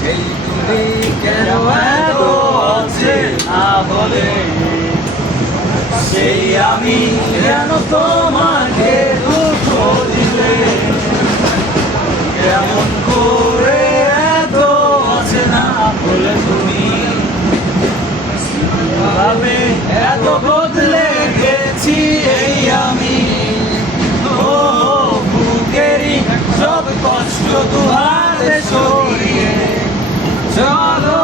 সেই তুমি কেন এত আছে না বলে, সেই আমি কেন তোমাকে দুঃখ দিলে, কেমন করে এত আছে না বলে তুমি ভাবে এত বদলে গেছি এই আমি। ও বুকেরই সব কষ্ট দুহাতে সরিয়ে চলো